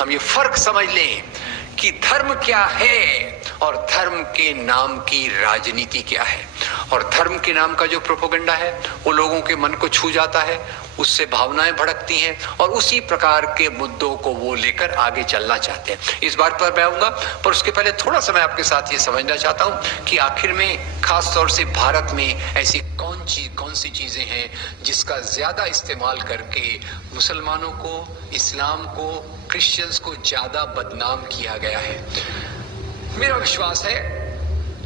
हम ये फर्क समझ लें कि धर्म क्या है और धर्म के नाम की राजनीति क्या है। और धर्म के नाम का जो प्रोपेगेंडा है वो लोगों के मन को छू जाता है, उससे भावनाएं भड़कती हैं और उसी प्रकार के मुद्दों को वो लेकर आगे चलना चाहते हैं। इस बात पर मैं आऊंगा, पर उसके पहले थोड़ा सा मैं आपके साथ ये समझना चाहता हूं कि आखिर में खास तौर से भारत में ऐसी कौन सी चीजें हैं जिसका ज्यादा इस्तेमाल करके मुसलमानों को, इस्लाम को, क्रिश्चियंस को ज्यादा बदनाम किया गया है। मेरा विश्वास है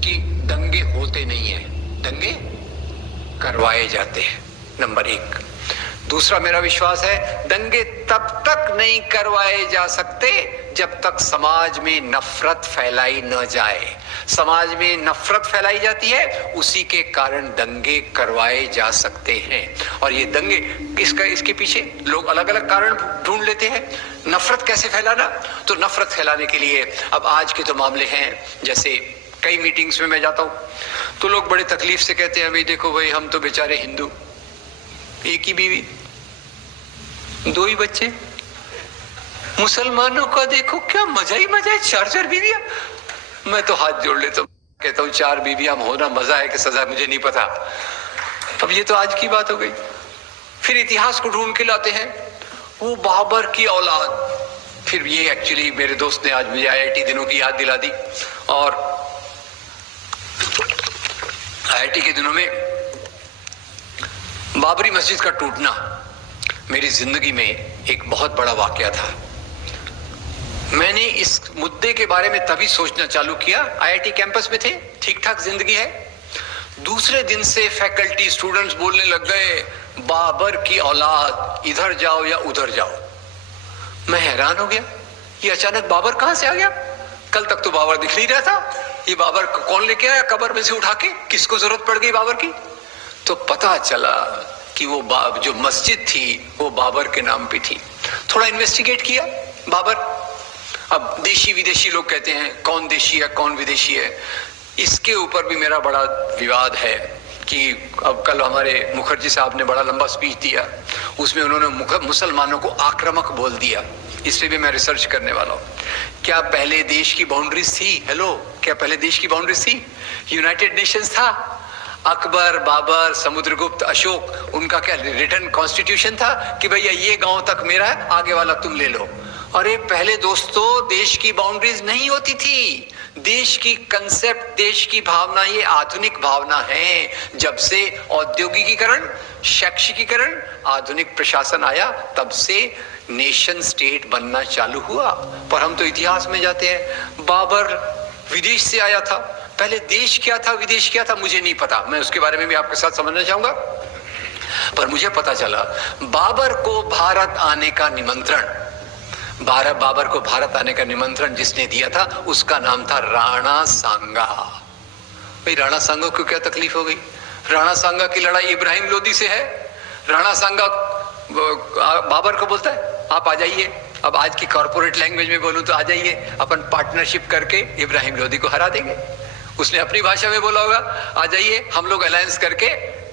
कि दंगे होते नहीं हैं, दंगे करवाए जाते हैं, नंबर एक। दूसरा मेरा विश्वास है दंगे तब तक नहीं करवाए जा सकते जब तक समाज में नफरत फैलाई न जाए। समाज में नफरत फैलाई जाती है, उसी के कारण दंगे करवाए जा सकते हैं। और ये दंगे इसके पीछे लोग अलग अलग कारण ढूंढ लेते हैं। नफरत कैसे फैलाना, तो नफरत फैलाने के लिए अब आज के तो मामले हैं, जैसे कई मीटिंग्स में मैं जाता हूं तो लोग बड़े तकलीफ से कहते हैं, भाई देखो भाई हम तो बेचारे हिंदू, एक ही बीवी, 2 ही बच्चे, मुसलमानों का देखो क्या मजा ही मजा है, 4 बीवियां। मैं तो हाथ जोड़ लेता हूं, कहता हूं 4 बीवियां होना मजा है कि सजा मुझे नहीं पता। अब ये तो आज की बात हो गई। फिर इतिहास को ढूंढ के लाते हैं, वो बाबर की औलाद। फिर ये एक्चुअली मेरे दोस्त ने आज मुझे IIT दिनों की याद दिला दी। और IIT के दिनों में बाबरी मस्जिद का टूटना मेरी जिंदगी में एक बहुत बड़ा वाकया था। मैंने इस मुद्दे के बारे में तभी सोचना चालू किया, IIT कैंपस में थे, ठीक ठाक जिंदगी है। दूसरे दिन से फैकल्टी स्टूडेंट्स बोलने लग गए, बाबर की औलाद, इधर जाओ या उधर जाओ। मैं हैरान हो गया, ये अचानक बाबर कहां से आ गया? कल तक तो बाबर दिख नहीं रहा था, ये बाबर को कौन लेके आया कब्र में से उठा के? किसको जरूरत पड़ गई बाबर की? तो पता चला कि वो जो मस्जिद थी वो बाबर के नाम पे थी। थोड़ा इन्वेस्टिगेट किया बाबर। अब देशी विदेशी लोग कहते हैं कौन देशी है कौन विदेशी है, इसके ऊपर भी मेरा बड़ा विवाद है कि अब कल हमारे मुखर्जी साहब ने बड़ा लंबा स्पीच दिया, उसमें उन्होंने मुसलमानों को आक्रामक बोल दिया। इस पे भी मैं रिसर्च करने वाला हूँ। क्या पहले देश की बाउंड्रीज थी? हेलो, क्या पहले देश की बाउंड्रीज थी? यूनाइटेड नेशंस था, अकबर, बाबर, समुद्रगुप्त, अशोक, उनका क्या रिटन कॉन्स्टिट्यूशन था कि भैया ये गांव तक मेरा है, आगे वाला तुम ले लो? अरे पहले दोस्तों देश की बाउंड्रीज नहीं होती थी। देश की कंसेप्ट, देश की भावना ये आधुनिक भावना है। जब से औद्योगिकीकरण, शैक्षिकीकरण, आधुनिक प्रशासन आया, तब से नेशन स्टेट बनना चालू हुआ। पर हम तो इतिहास में जाते हैं, बाबर विदेश से आया था। पहले देश क्या था विदेश क्या था मुझे नहीं पता, मैं उसके बारे में भी आपके साथ समझना चाहूंगा। पर मुझे पता चला बाबर को भारत आने का निमंत्रण, बाबर को भारत आने का निमंत्रण जिसने दिया था उसका नाम था राणा सांगा। भाई राणा सांगा को क्या तकलीफ हो गई? राणा सांगा की लड़ाई इब्राहिम लोदी से है। राणा सांगा बाबर को बोलता है आप आ जाइए, अब आज की कॉर्पोरेट लैंग्वेज में बोलूं तो आ जाइए, अपन पार्टनरशिप करके इब्राहिम लोदी को हरा देंगे। उसने अपनी भाषा में बोला होगा आ जाइए हम लोग अलायंस करके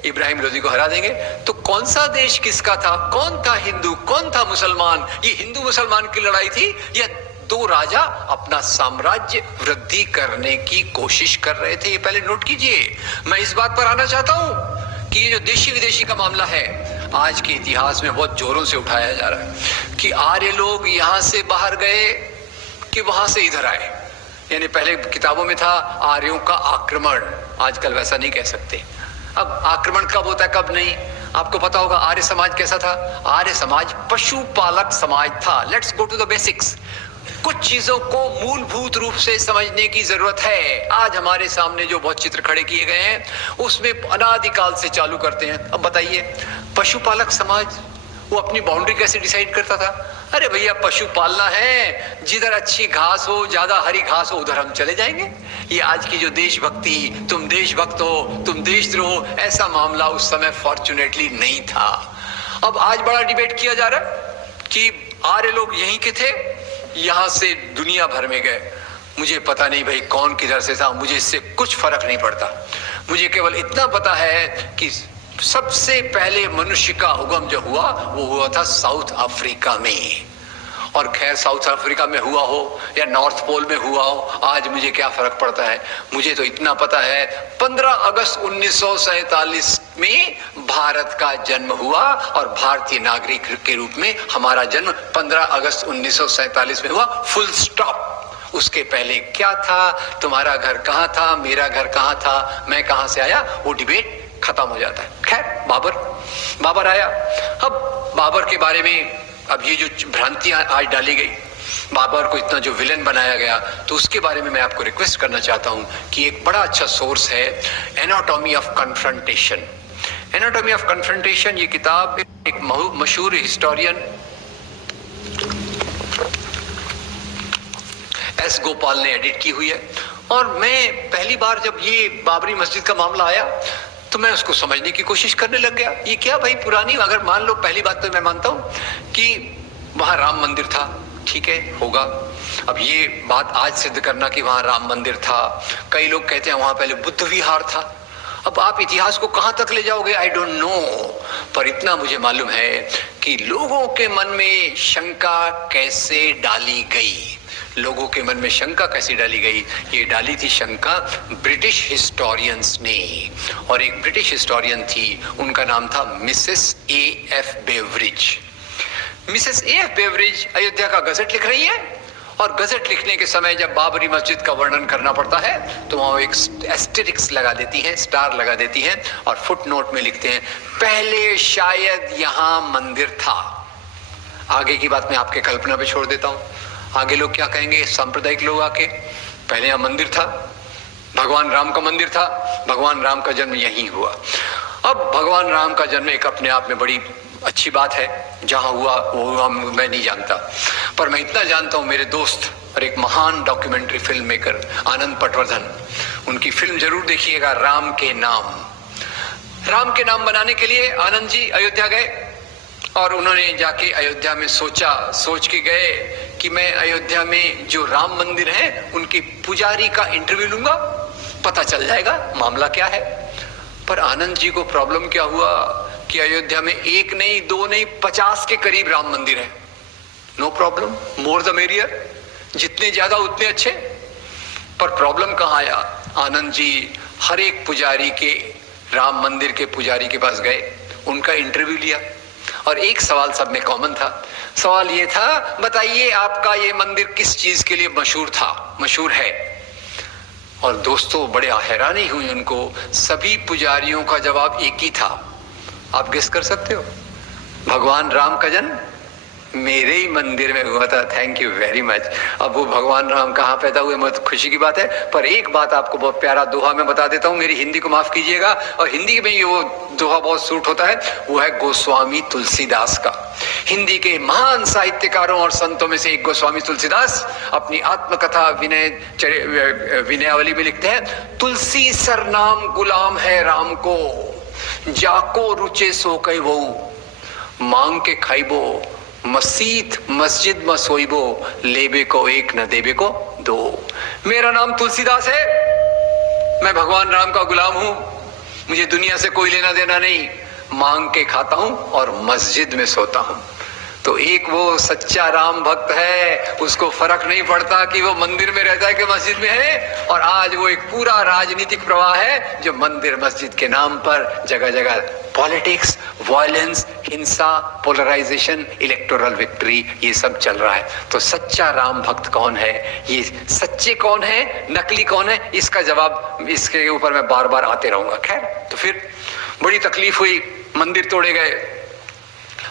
इब्राहिम लोदी को हरा देंगे। तो कौन सा देश किसका था? कौन था हिंदू, कौन था मुसलमान? ये हिंदू मुसलमान की लड़ाई थी या 2 राजा अपना साम्राज्य वृद्धि करने की कोशिश कर रहे थे? ये पहले नोट कीजिए। मैं इस बात पर आना चाहता हूं कि ये जो देशी विदेशी का मामला है आज के इतिहास में बहुत जोरों से उठाया जा रहा है कि आर्य लोग यहां से बाहर गए कि वहां से इधर आए। यानी पहले किताबों में था आर्यों का आक्रमण, आजकल वैसा नहीं कह सकते। अब आक्रमण कब होता है कब नहीं, आपको पता होगा। आर्य समाज कैसा था? आर्य समाज पशुपालक समाज था। Let's go to the basics. कुछ चीजों को मूलभूत रूप से समझने की जरूरत है। आज हमारे सामने जो बहुत चित्र खड़े किए गए हैं उसमें अनादिकाल से चालू करते हैं। अब बताइए पशुपालक समाज वो अपनी बाउंड्री कैसे डिसाइड करता था? अरे भैया पशु पालना है, जिधर अच्छी घास हो, ज्यादा हरी घास हो, उधर हम चले जाएंगे। ये आज की जो देशभक्ति, तुम देशभक्त हो, तुम देशद्रोह, ऐसा मामला उस समय फॉर्चुनेटली नहीं था। अब आज बड़ा डिबेट किया जा रहा है कि आर्य लोग यहीं के थे, यहां से दुनिया भर में गए। मुझे पता नहीं भाई कौन किधर से था, मुझे इससे कुछ फर्क नहीं पड़ता। मुझे केवल इतना पता है कि सबसे पहले मनुष्य का उगम जो हुआ वो हुआ था साउथ अफ्रीका में। और खैर साउथ अफ्रीका में हुआ हो या नॉर्थ पोल में हुआ हो, आज मुझे क्या फर्क पड़ता है। मुझे तो इतना पता है 15 अगस्त 1947 में भारत का जन्म हुआ और भारतीय नागरिक के रूप में हमारा जन्म 15 अगस्त 1947 में हुआ, फुल स्टॉप। उसके पहले क्या था, तुम्हारा घर कहाँ था, मेरा घर कहाँ था, मैं कहाँ से आया, वो डिबेट खत्म हो जाता है। खैर बाबर आया। अब बाबर के बारे में अब ये जो भ्रांतियां आज डाली गई, बाबर को इतना जो विलन बनाया गया, तो उसके बारे में मैं आपको रिक्वेस्ट करना चाहता हूं कि एक बड़ा अच्छा सोर्स है anatomy of confrontation. Anatomy of confrontation ये किताब एक मशहूर हिस्टोरियन एस गोपाल ने एडिट की हुई है। और मैं पहली बार जब ये बाबरी मस्जिद का मामला आया तो मैं उसको समझने की कोशिश करने लग गया। ये क्या भाई पुरानी, अगर मान लो, पहली बात तो मैं मानता हूं कि वहां राम मंदिर था, ठीक है, होगा। अब ये बात आज सिद्ध करना कि वहां राम मंदिर था, कई लोग कहते हैं वहां पहले बुद्ध विहार था। अब आप इतिहास को कहां तक ले जाओगे, आई डोंट नो, पर इतना मुझे मालूम है कि लोगों के मन में शंका कैसे डाली गई। लोगों के मन में शंका कैसी डाली गई, ये डाली थी शंका ब्रिटिश हिस्टोरियंस ने। और एक ब्रिटिश हिस्टोरियन थी, उनका नाम था Mrs A.F. Beveridge. Mrs A.F. Beveridge Ayodhya का गजट लिख रही है, और गजट लिखने के समय जब बाबरी मस्जिद का वर्णन करना पड़ता है तो वहां एक एस्टेरिक्स लगा देती हैं, स्टार लगा देती हैं, और फुटनोट में लिखते हैं पहले शायद यहां मंदिर था। आगे की बात मैं आपके कल्पना पे छोड़ देता हूं। आगे लोग क्या कहेंगे, सांप्रदायिक लोग आके, पहले यहां मंदिर था, भगवान राम का मंदिर था, भगवान राम का जन्म यहीं हुआ। अब भगवान राम का जन्म एक अपने आप में बड़ी अच्छी बात है, जहां हुआ वो हुआ मैं नहीं जानता, पर मैं इतना जानता हूं, मेरे दोस्त और एक महान डॉक्यूमेंट्री फिल्म मेकर आनंद पटवर्धन, उनकी फिल्म जरूर देखिएगा, राम के नाम। राम के नाम बनाने के लिए आनंद जी अयोध्या गए, और उन्होंने जाके अयोध्या में सोच के गए कि मैं अयोध्या में जो राम मंदिर है उनके पुजारी का इंटरव्यू लूंगा, पता चल जाएगा मामला क्या है। पर आनंद जी को प्रॉब्लम क्या हुआ कि अयोध्या में एक नहीं, दो नहीं, 50 के करीब राम मंदिर है। No problem, more the merrier, जितने ज्यादा उतने अच्छे। पर प्रॉब्लम कहाँ आया, आनंद जी हर एक पुजारी के, राम मंदिर के पुजारी के पास गए, उनका इंटरव्यू लिया, और एक सवाल सब में कॉमन था। सवाल ये था, बताइए आपका ये मंदिर किस चीज के लिए मशहूर है। और दोस्तों बड़े हैरानी हुई उनको, सभी पुजारियों का जवाब एक ही था। आप गेस कर सकते हो, भगवान राम का जन्म मेरे ही मंदिर में हुआ था। Thank you very much. अब वो भगवान राम कहाँ पैदा हुए, मतलब खुशी की बात है, पर एक बात आपको बहुत प्यारा दोहा में बता देता हूँ, मेरी हिंदी को माफ कीजिएगा, और हिंदी में ये वो दोहा बहुत सूट होता है, वो है गोस्वामी तुलसीदास का। हिंदी के महान साहित्यकारों और संतों में से एक गोस्वामी तुलसीदास अपनी आत्मकथा विनयावली में लिखते हैं, तुलसी सरनाम गुलाम है राम को, जाको रुचे सो कई वो, मांग के खाइबो मसीत मस्जिद में सोइबो, लेबे को एक न देबे को दो। मेरा नाम तुलसीदास है, मैं भगवान राम का गुलाम हूं, मुझे दुनिया से कोई लेना देना नहीं, मांग के खाता हूं और मस्जिद में सोता हूं। तो एक वो सच्चा राम भक्त है, उसको फर्क नहीं पड़ता कि वो मंदिर में रहता है कि मस्जिद में है। और आज वो एक पूरा राजनीतिक प्रवाह है जो मंदिर मस्जिद के नाम पर जगह जगह पॉलिटिक्स, वायलेंस, हिंसा, पोलराइजेशन, इलेक्टोरल विक्ट्री, ये सब चल रहा है। तो सच्चा राम भक्त कौन है, ये सच्चे कौन है, नकली कौन है, इसका जवाब इसके ऊपर मैं बार बार आते रहूंगा। खैर, तो फिर बड़ी तकलीफ हुई, मंदिर तोड़े गए।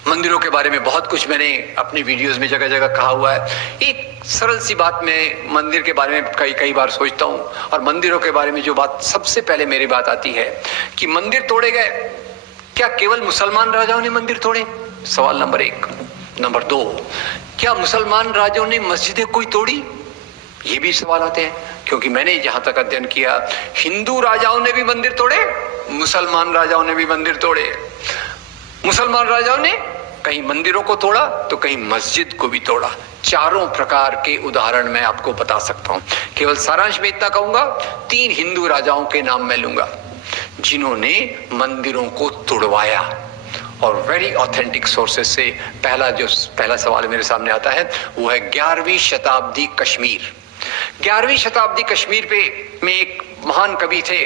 मंदिरों के बारे में बहुत कुछ मैंने अपनी वीडियोस में जगह जगह कहा हुआ है। एक सरल सी बात मैं मंदिर के बारे में कई बार सोचता हूँ, और मंदिरों के बारे में जो बात सबसे पहले मेरी बात आती है कि मंदिर तोड़े गए, क्या केवल मुसलमान राजाओं ने मंदिर तोड़े? सवाल नंबर 1। नंबर 2, क्या मुसलमान राजाओं ने मस्जिदें कोई तोड़ी? ये भी सवाल आते हैं, क्योंकि मैंने जहां तक अध्ययन किया, हिंदू राजाओं ने भी मंदिर तोड़े, मुसलमान राजाओं ने भी मंदिर तोड़े। मुसलमान राजाओं ने कहीं मंदिरों को तोड़ा तो कहीं मस्जिद को भी तोड़ा। चारों प्रकार के उदाहरण मैं आपको बता सकता हूं। केवल सारांश में इतना कहूंगा, 3 हिंदू राजाओं के नाम मैं लूंगा जिन्होंने मंदिरों को तोड़वाया, और वेरी ऑथेंटिक सोर्सेस से पहला सवाल मेरे सामने आता है वो है 11वीं शताब्दी कश्मीर। 11वीं शताब्दी कश्मीर में एक महान कवि थे